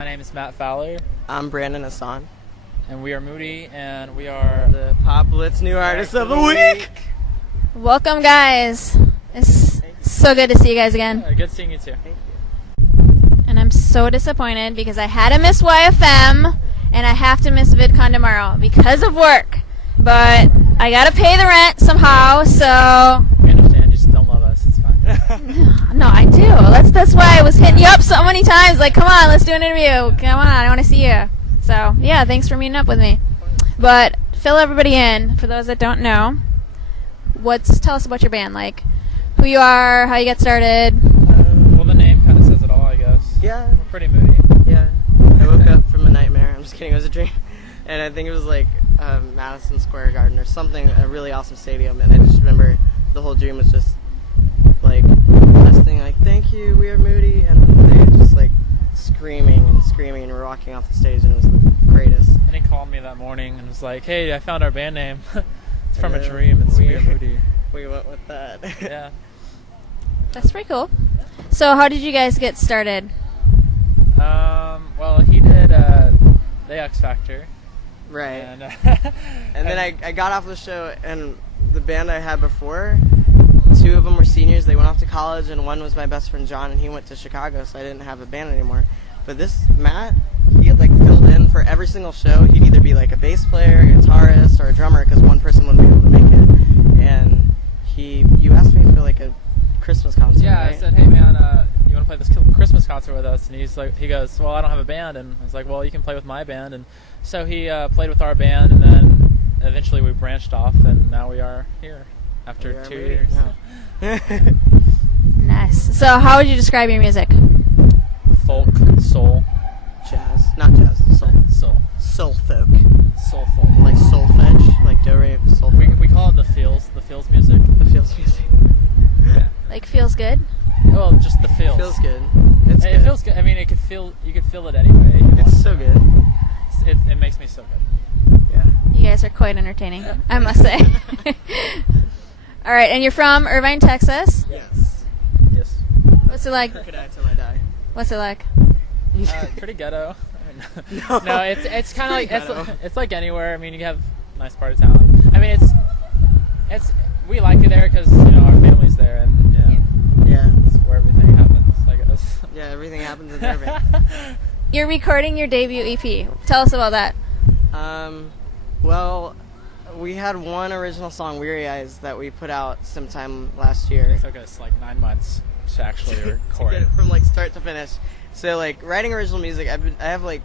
My name is Matt Fowler. I'm Brandon Hassan. And we are Moody, and we are the Pop Blitz New Artist of the Week. Welcome, guys. It's so good to see you guys again. Good seeing you too. Thank you. And I'm so disappointed because I had to miss YFM and I have to miss VidCon tomorrow because of work. But I gotta pay the rent somehow, so. We understand. You just don't love us. It's fine. No, I do. That's why I was hitting you up so many times. Like, come on, let's do an interview. Come on, I want to see you. So, yeah, thanks for meeting up with me. But fill everybody in. For those that don't know, tell us about your band. Like, who you are, how you got started. Well, the name kind of says it all, I guess. Yeah. We're pretty moody. Yeah. I woke up from a nightmare. I'm just kidding. It was a dream. And I think it was like Madison Square Garden or something, a really awesome stadium. And I just remember the whole dream was just like this thing, like, thank you, We Are Moody. And they were just like screaming and rocking off the stage. And it was the greatest. And he called me that morning and was like, hey, I found our band name. It's from a dream. It's We Are Moody. We went with that. Yeah. That's pretty cool. So how did you guys get started? Well, he did the X Factor. Right. And, and then I got off the show, and the band I had before, two of them were seniors. They went off to college, and one was my best friend John, and he went to Chicago, so I didn't have a band anymore. But this Matt, he had like filled in for every single show. He'd either be like a bass player, a guitarist, or a drummer, because one person wouldn't be able to make it. And you asked me for like a Christmas concert. Yeah, right? I said, hey man, you want to play this Christmas concert with us? And he goes, well, I don't have a band. And I was like, well, you can play with my band. And so he played with our band, and then eventually we branched off, and now we are here after 2 years. No. Nice. So how would you describe your music? Folk, soul, Jazz, not jazz, soul. Soul folk. Soulful. Like solfege, like do re, soul folk. We call it the feels music. The feels music. Yeah. Like, feels good? Well, just the feels. Feels good. It's It good. feels good. I mean, you could feel it anyway. It's so good. It makes me so good. Yeah. You guys are quite entertaining, I must say. All right, and you're from Irvine, Texas. Yes. Yes. What's it like? Could I till I die? What's it like? Pretty ghetto. No. No, it's kind of like ghetto. it's like anywhere. I mean, you have a nice part of town. I mean, it's we like it there because our family's there, and Yeah. it's where everything happens, I guess. Yeah, everything happens in Irvine. You're recording your debut EP. Tell us about that. Well, we had one original song, Weary Eyes, that we put out sometime last year. It took us like 9 months to actually To record get it. it from like start to finish. So like writing original music, I have like,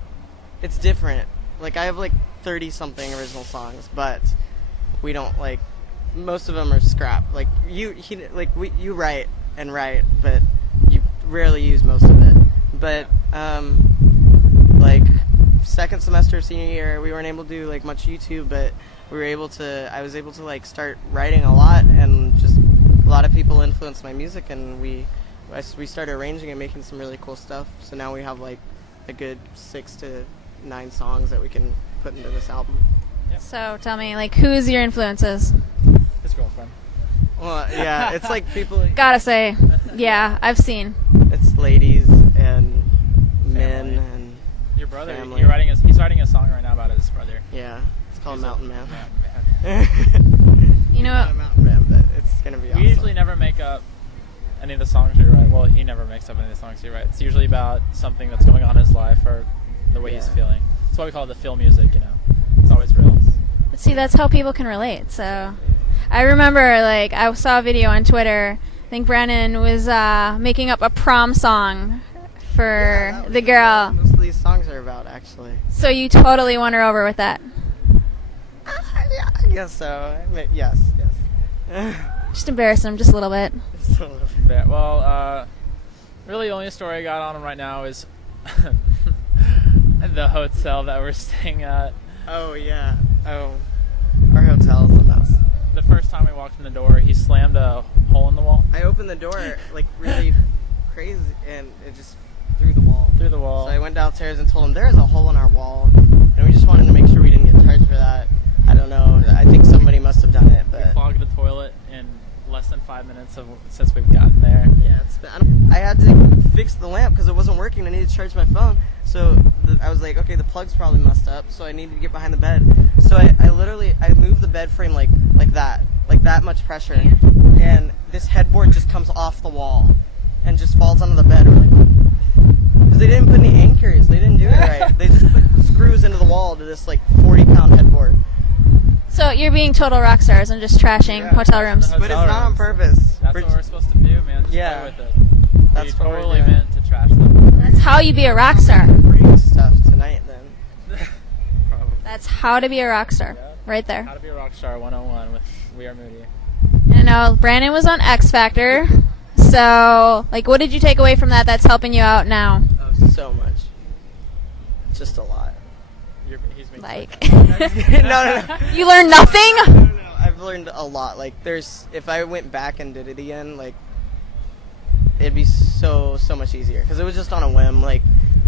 it's different. Like I have like 30 something original songs, but we don't like, most of them are scrap. Like you write, but you rarely use most of it. But like second semester of senior year, we weren't able to do like much YouTube, but I was able to like start writing a lot, and just a lot of people influenced my music, and we started arranging and making some really cool stuff. So now we have like a good 6 to 9 songs that we can put into this album. So tell me, like, who's your influences? His girlfriend. Well, yeah, it's like people. Gotta say, yeah, I've seen. It's ladies and men and Your brother. family. He's writing a song right now about his brother. Yeah, it's called Mountain Man. You know, Not a mountain man, but it's gonna be awesome. We usually never make up any of the songs we write. Well, he never makes up any of the songs he writes. It's usually about something that's going on in his life or the way he's feeling. That's why we call it the feel music, It's always real. but see, that's how people can relate. So I remember, like, I saw a video on Twitter. I think Brandon was making up a prom song for that was the girl. what most of these songs are about, actually. So you totally won her over with that. Yeah, I guess so. Yes. Just embarrass him just a little bit. Just a little bit. Yeah, well, really the only story I got on him right now is the hotel that we're staying at. Oh yeah. Oh, our hotel is a mess. The first time we walked in the door, he slammed a hole in the wall. I opened the door like really crazy, and it just through the wall. Through the wall. So I went downstairs and told him there is a hole in our wall, and we just wanted to make sure we didn't get charged for that. I don't know. I think somebody must have done it, We but clogged the toilet in less than 5 minutes since we've gotten there. yeah, I had to fix the lamp because it wasn't working. I needed to charge my phone. So I was like, okay, the plug's probably messed up, so I needed to get behind the bed. So I literally moved the bed frame like that much pressure, and this headboard just comes off the wall and just falls onto the bed. Because they didn't put any anchors. They didn't do it right. They just put screws into the wall to this like 40-pound headboard. So you're being total rock stars and just trashing hotel rooms. But it's not on purpose. That's what we're supposed to do, man. Just Yeah. play with it. That's we what we're totally doing. meant to trash them. That's how you be a rock star. Great stuff tonight then. Probably. That's how to be a rock star. Yeah. Right there. How to be a rock star 101 with We Are Moody. I know Brandon was on X Factor. So, like, what did you take away from that that's helping you out now? Oh, so much. Just a lot. He's being Like, No. you learned nothing? No. I've learned a lot. Like, if I went back and did it again, like, it'd be so much easier. Because it was just on a whim. Like,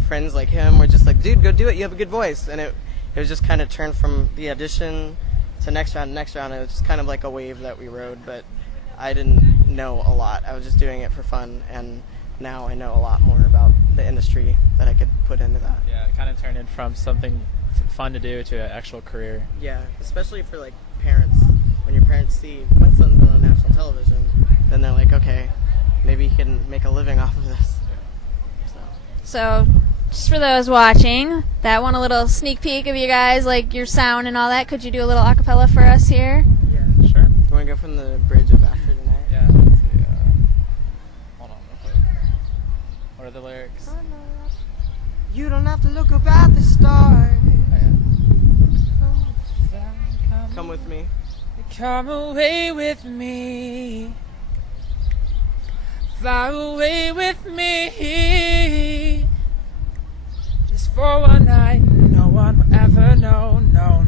friends like him were just like, dude, go do it. You have a good voice. And it was just kind of turned from the audition to next round. It was just kind of like a wave that we rode. But I didn't know a lot. I was just doing it for fun. And now I know a lot more about the industry that I could put into that. Yeah, it kind of turned in from something fun to do to an actual career. Yeah, especially for like parents. When your parents see my son's been on national television, then they're like, okay, maybe he can make a living off of this. So, just for those watching that want a little sneak peek of you guys, like your sound and all that, could you do a little acapella for us here? Yeah, Sure. Do you want to go from the bridge of After Tonight? Yeah, let's see. Hold on real quick. What are the lyrics? You don't have to look up at the stars. Come with me. Come away with me. Fly away with me. Just for one night. No one will ever know. No.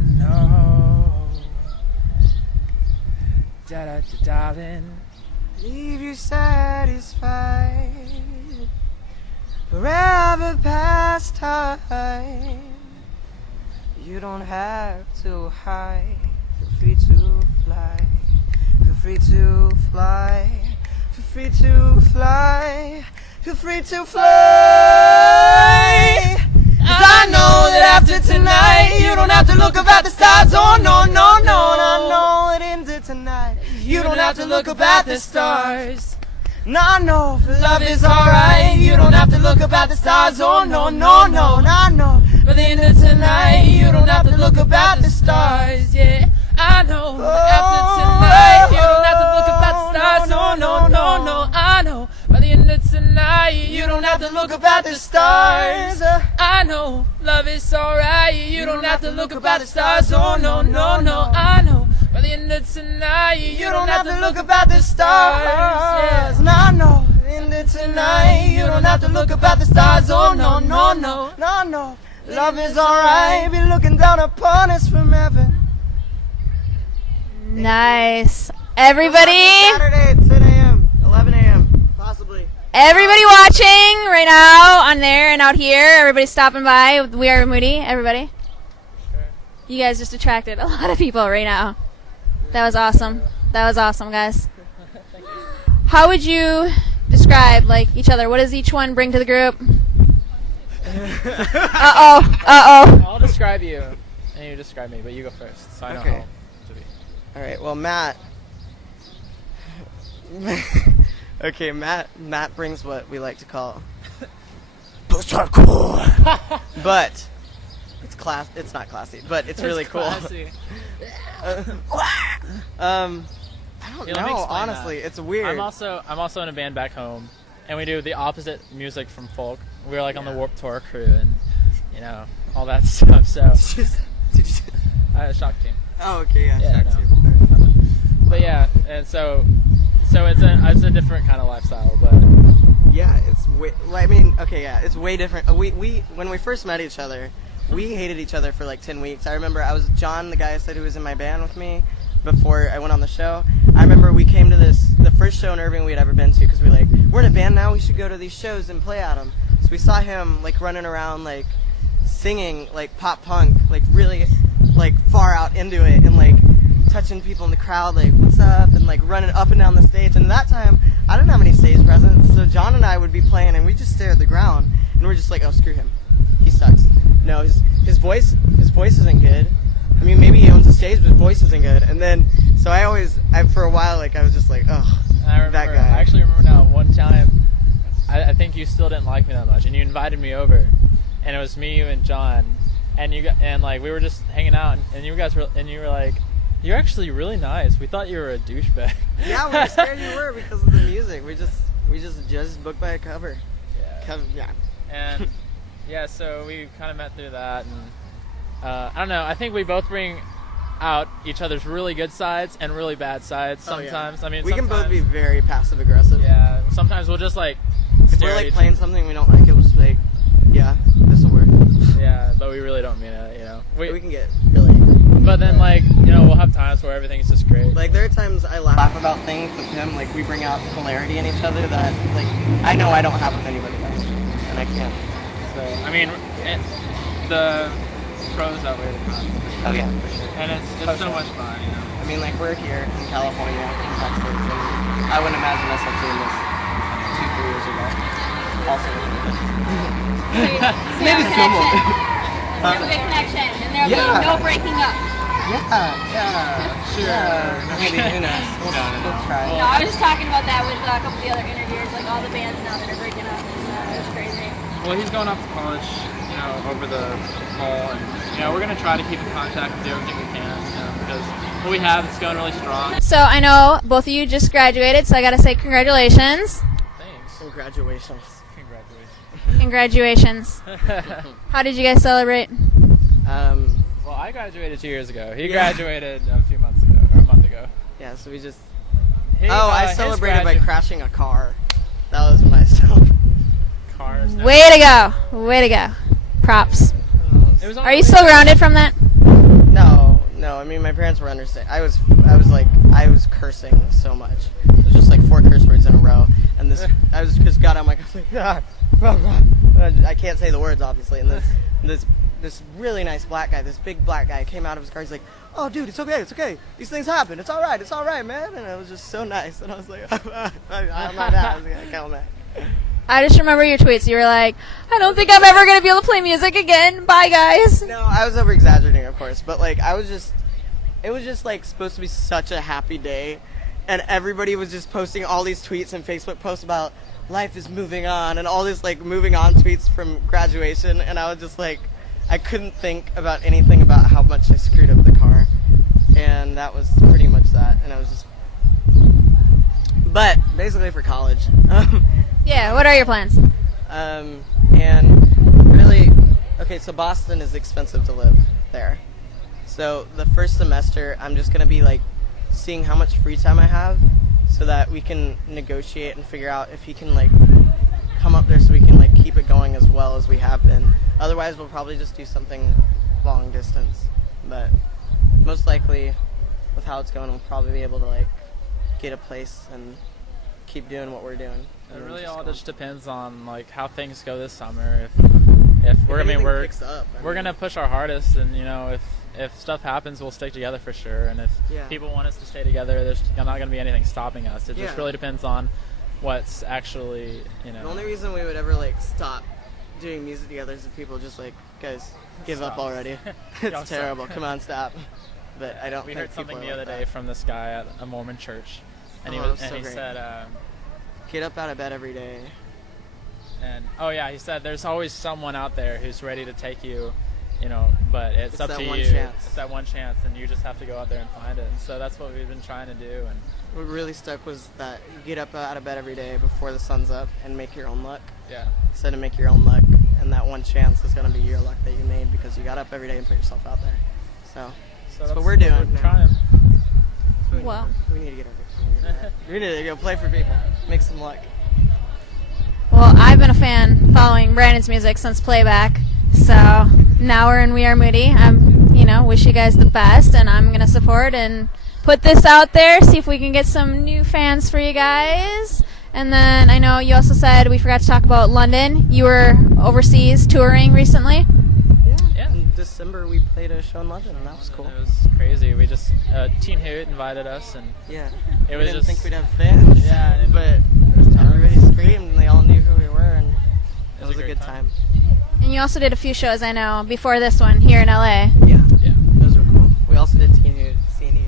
Da-da-da, darling. Leave you satisfied. Forever past time. You don't have to hide. Feel free to fly. Feel free to fly. Feel free to fly. Feel free to fly. 'Cause I know that after tonight, you don't have to look up at the stars. Oh no. And I know it ended tonight. You don't have to look up at the stars. No, I know love is alright. You don't have to look up at the stars. Oh no. And I know by the end of tonight, you don't have to look up at the stars. Yeah, I know after tonight, you don't have to look up at the stars. Oh no. I know by the end of tonight, you don't have to look up at the stars. I know love is alright. You don't have to look up at the stars. Oh no. I know by the end of tonight, you don't have to look up at the stars. Yes. And I know by the end of tonight, you don't have to look up at the stars. Oh no. Love is alright. Be looking down upon us from heaven. Nice. Everybody, Saturday at 10 a.m., 11 a.m., possibly. everybody watching right now on there and out here, everybody stopping by with We Are Moody, everybody. Sure. You guys just attracted a lot of people right now. That was awesome. Guys. How would you describe like each other? What does each one bring to the group? Uh-oh. I'll describe you, and you describe me, but you go first, so I know Okay. how to be. All right. Well, Matt. Okay, Matt brings what we like to call post-hardcore, but it's not classy, but it's really cool. Classy. I don't Yeah, let me know. explain Honestly, that. it's weird. I'm also in a band back home, and we do the opposite music from folk. We're like on the Warped Tour crew, and all that stuff. So Shock Team. Oh, okay, yeah. Yeah, Shock no. Team. But yeah, and so it's a different kind of lifestyle, but Yeah, it's way. It's way different. We when we first met each other, we hated each other for like 10 weeks. I remember I was John, the guy I said who was in my band with me before I went on the show. I remember we came to the first show in Irving we had ever been to because we're in a band now. We should go to these shows and play at them. So we saw him like running around like singing like pop punk, like really like far out into it, and like touching people in the crowd, like, what's up, and like running up and down the stage. And at that time, I didn't have any stage presence, so John and I would be playing, and we just stare at the ground, and we're just like, oh, screw him, he sucks. No, his voice isn't good. I mean, maybe he owns a stage, but his voice isn't good. And then, so for a while, like, I was just like, oh, that guy. I actually remember now, one time, I think you still didn't like me that much, and you invited me over, and it was me, you, and John, and like we were just hanging out, and you were like, you're actually really nice. We thought you were a douchebag. Yeah, we were scared you were because of the music. We just judged book by a cover. Yeah. And yeah, so we kind of met through that, and I don't know. I think we both bring out each other's really good sides and really bad sides sometimes. I mean, we can both be very passive aggressive. Yeah, sometimes we'll just like if we're like playing something we don't like, it will just be like, yeah, this will work. Yeah, but we really don't mean it, you know. We can get really. But then like, you know, we'll have times where everything's just great. Like there are times I laugh about things with him, like we bring out hilarity in each other that like I know I don't have with anybody else, and I can't. So I mean, the pros outweigh the cons. Oh yeah, for sure. And it's so much fun, you know. I mean, like we're here in California, in Texas, and I wouldn't imagine myself doing this 2-3 years ago. Also, maybe someone. You have a good connection, and there'll be no breaking up. Yeah, sure. Maybe, who knows? We'll try. No, I was just talking about that with a couple of the other interviewers, like all the bands now that are breaking up. So it's crazy. Well, he's going off to college, you know, over the fall, and you know, we're gonna try to keep in contact and do everything we can, you know, because what we have is going really strong. So I know both of you just graduated, so I gotta say congratulations. Thanks. Congratulations. Congratulations. How did you guys celebrate? Well, I graduated 2 years ago. He graduated a few months ago, or a month ago. Yeah, so we just... I celebrated by crashing a car. That was my stuff. Cars. No. Way to go. Way to go. Props. Are you still grounded from that? No. I mean, my parents were understanding. I was cursing so much. It was just like 4 curse words in a row. And I just got out my car. I was like, I can't say the words, obviously. And this really nice black guy, this big black guy, came out of his car. He's like, "Oh, dude, it's okay. These things happen. It's all right, man." And it was just so nice. And I was like, I'm not that. I was like, "Come on." I just remember your tweets. You were like, "I don't think I'm ever gonna be able to play music again. Bye, guys." No, I was over exaggerating, of course, but like it was just like supposed to be such a happy day, and everybody was just posting all these tweets and Facebook posts about life is moving on and all this like moving on tweets from graduation, and I was just like, I couldn't think about anything about how much I screwed up the car, and that was pretty much that. And I was just, but basically for college. Yeah, what are your plans? And really, okay, so Boston is expensive to live there. So the first semester, I'm just gonna be like seeing how much free time I have, so that we can negotiate and figure out if he can like come up there so we can like keep it going as well as we have been. Otherwise, we'll probably just do something long distance. But most likely, with how it's going, we'll probably be able to like get a place and keep doing what we're doing. It really all just depends on like how things go this summer. If we're gonna push our hardest, and you know, if stuff happens, we'll stick together for sure. And if people want us to stay together, there's not going to be anything stopping us. It just really depends on what's actually, you know. The only reason we would ever like stop doing music together is if people just like, guys, give up already. It's terrible. Come on, stop. But I don't. We think heard something the like other day from this guy at a Mormon church, and he said, "Get up out of bed every day." And he said, "There's always someone out there who's ready to take you." You know, but it's up to you. It's that one chance, and you just have to go out there and find it. And so that's what we've been trying to do. And what really stuck was that you get up out of bed every day before the sun's up and make your own luck. Yeah. Instead of make your own luck, and that one chance is going to be your luck that you made because you got up every day and put yourself out there. So that's what we're doing. We're trying. We need to get over. We need to go play for people, make some luck. Well, I've been a fan following Brandon's music since Playback. So now we're in We Are Moody. Wish you guys the best, and I'm going to support and put this out there, see if we can get some new fans for you guys. And then I know you also said we forgot to talk about London. You were overseas touring recently. Yeah. December we played a show in London, and that was cool. It was crazy. We just Teen Hoot invited us, and Yeah. it We was didn't just think we'd have fans. Yeah, and but everybody screamed, and they all knew who we were, and it was a great good time. And you also did a few shows, I know, before this one here in LA. Yeah. Yeah. Those were cool. We also did Teen Hoot, CNE.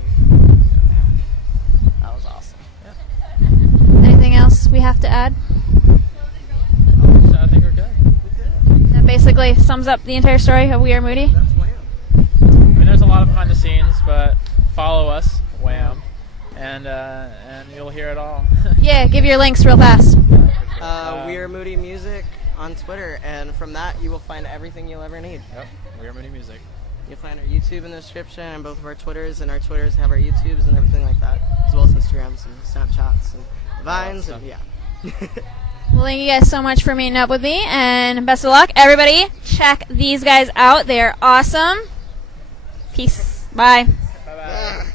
That was awesome. Anything else we have to add? So I think we're good. That basically sums up the entire story of We Are Moody. That's Wham. I mean, there's a lot of behind the scenes, but follow us, Wham, and you'll hear it all. Yeah, give your links real fast. We Are Moody Music on Twitter, and from that you will find everything you'll ever need. Yep, We Are Moody Music. You'll find our YouTube in the description, and both of our Twitters, and our Twitters have our YouTubes and everything like that, as well as Instagrams and Snapchats and Vines, and yeah. Well, thank you guys so much for meeting up with me, and best of luck. Everybody, check these guys out. They are awesome. Peace. Bye. Bye-bye.